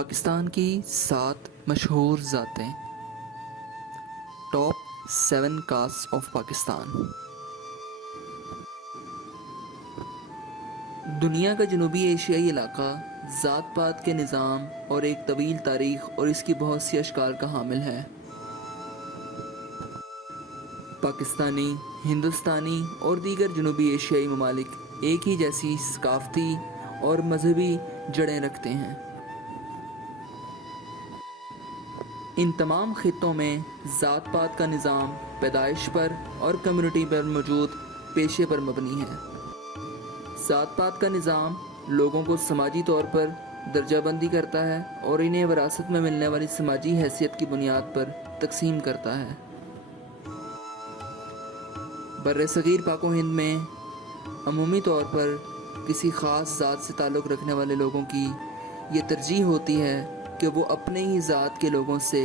पाकिस्तान की 7 मशहूर ज़ातें। Top 7 caste of Pakistan. दुनिया का जनूबी एशियाई इलाका ज़ात पात के निज़ाम और एक तवील तारीख़ और इसकी बहुत सी अशकाल का हामिल है। पाकिस्तानी, हिंदुस्तानी और दीगर जनूबी एशियाई ममालिक एक ही जैसी सकाफ़ती और मजहबी जड़ें रखते हैं। इन तमाम खित्तों में ज़ात पात का निज़ाम पैदाइश पर और कम्युनिटी पर मौजूद पेशे पर मबनी है। ज़ात पात का निज़ाम लोगों को समाजी तौर पर दर्जाबंदी करता है और इन्हें विरासत में मिलने वाली समाजी हैसियत की बुनियाद पर तकसीम करता है। बर्र-ए-सग़ीर पाको हिंद में अमूमी तौर पर किसी ख़ास ज़ात से ताल्लुक़ रखने वाले लोगों की ये तरजीह होती है कि वो अपने ही ज़ात के लोगों से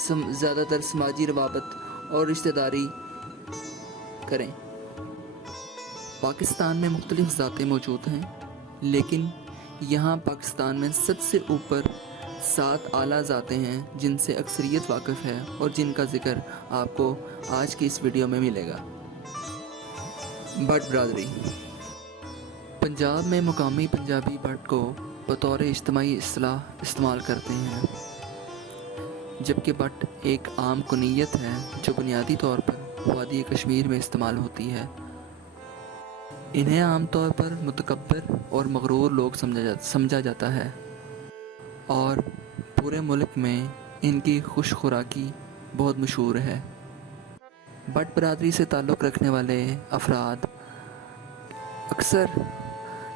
ज़्यादातर समाजी रवाबत और रिश्तेदारी करें। पाकिस्तान में मुख्तलिफ़ ज़ातें मौजूद हैं, लेकिन यहाँ पाकिस्तान में सबसे ऊपर 7 आला ज़ातें हैं जिनसे अक्सरियत वाकिफ़ है और जिनका ज़िक्र आपको आज की इस वीडियो में मिलेगा। भट्ट बरादरी। पंजाब में मुकामी पंजाबी भट्ट को बतौर इज्तिमाई इस्तिलाह इस्तेमाल करते हैं, जबकि भट्ट एक आम कुनियत है जो बुनियादी तौर पर वादी कश्मीर में इस्तेमाल होती है। इन्हें आम तौर पर मुतकब्बिर और मगरूर लोग समझा जाता है और पूरे मुल्क में इनकी खुश खुराकी बहुत मशहूर है। भट्ट बरादरी से ताल्लुक़ रखने वाले अफराद अक्सर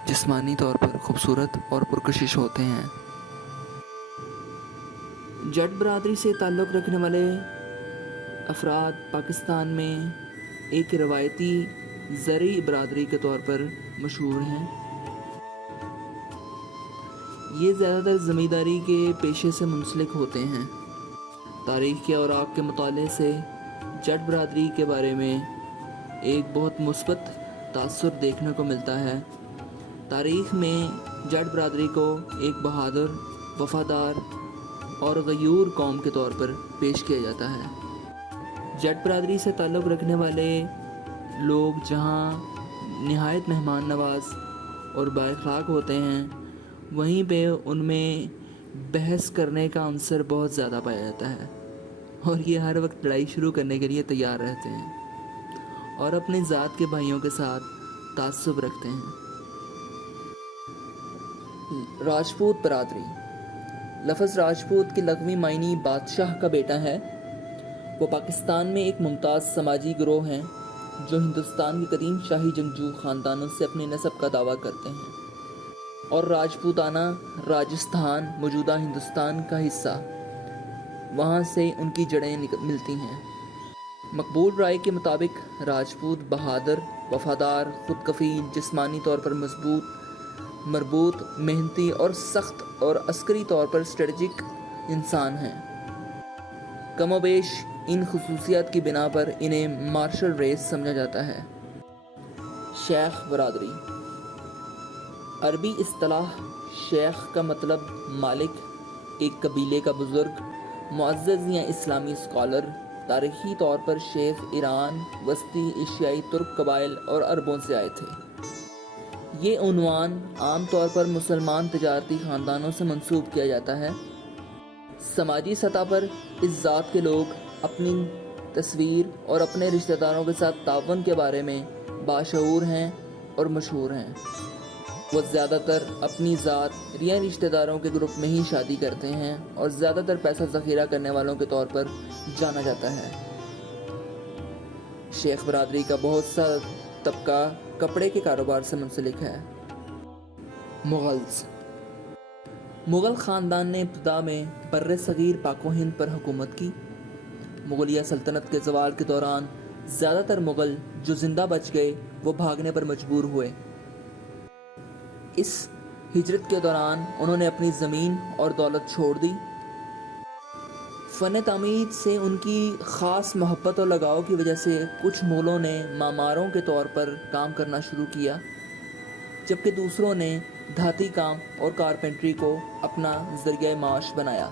जिस्मानी तौर पर खूबसूरत और पुरकशिश होते हैं। जट बरादरी से ताल्लुक़ रखने वाले अफराद पाकिस्तान में एक रवायती ज़री बरादरी के तौर पर मशहूर हैं। ये ज़्यादातर ज़मींदारी के पेशे से मुंसलिक होते हैं। तारीख़ के औराक़ के मुताले से जट बरादरी के बारे में एक बहुत मुस्बत तासुर देखने को मिलता है। तारीख़ में जट बरादरी को एक बहादुर, वफ़ादार और गयूर कौम के तौर पर पेश किया जाता है। जट बरादरी से ताल्लुक़ रखने वाले लोग जहाँ निहायत मेहमान नवाज और बाअखलाक होते हैं, वहीं पे उनमें बहस करने का अंसर बहुत ज़्यादा पाया जाता है और ये हर वक्त लड़ाई शुरू करने के लिए तैयार रहते हैं और अपनी ज़ात के भाइयों के साथ तासुब रखते हैं। राजपूत बरादरी। लफ्ज़ राजपूत के लग़वी मायनी बादशाह का बेटा है। वो पाकिस्तान में एक मुमताज़ समाजी गिरोह हैं जो हिंदुस्तान के कदीम शाही जंगजू ख़ानदानों से अपने नस्ब का दावा करते हैं और राजपूताना राजस्थान मौजूदा हिंदुस्तान का हिस्सा, वहाँ से उनकी जड़ें मिलती हैं। मकबूल राय के मुताबिक राजपूत बहादुर, वफ़ादार, खुद कफ़ील, जिस्मानी तौर पर मरबूत, मेहनती और सख्त और अस्करी तौर पर स्ट्रेटजिक इंसान हैं। कमोबेश इन खुसूसियात की बिना पर इन्हें मार्शल रेस समझा जाता है। शेख बरादरी। अरबी इस्तिलाह शेख का मतलब मालिक, एक कबीले का बुज़ुर्ग, मुअज़्ज़ज़ या इस्लामी स्कॉलर। तारीख़ी तौर पर शेख ईरान, वस्ती एशियाई तुर्क कबाइल और अरबों से आए थे। ये उन्वान आम तौर पर मुसलमान तजारती ख़ानदानों से मंसूब किया जाता है। समाजी सतह पर इस ज़ात के लोग अपनी तस्वीर और अपने रिश्तेदारों के साथ तावन के बारे में बाशऊर हैं और मशहूर हैं। वो ज़्यादातर अपनी ज़ात या रिश्तेदारों के ग्रुप में ही शादी करते हैं और ज़्यादातर पैसा ज़ख़ीरा करने वालों के तौर पर जाना जाता है। शेख बरादरी का बहुत सा तबका कपड़े के कारोबार से मुंसलिक है। मुग़ल ख़ानदान ने इब्तिदा में बर्र-ए-सग़ीर पाको हिंद पर हुकूमत की। मुग़लिया सल्तनत के ज़वाल के दौरान ज़्यादातर मुग़ल जो ज़िंदा बच गए वो भागने पर मजबूर हुए। इस हिजरत के दौरान उन्होंने अपनी ज़मीन और दौलत छोड़ दी। फ़न तामीर से उनकी ख़ास मोहब्बत और लगाव की वजह से कुछ मुग़लों ने मामारों के तौर पर काम करना शुरू किया, जबकि दूसरों ने دھاتی کام اور کارپینٹری کو اپنا ذریعہ معاش بنایا۔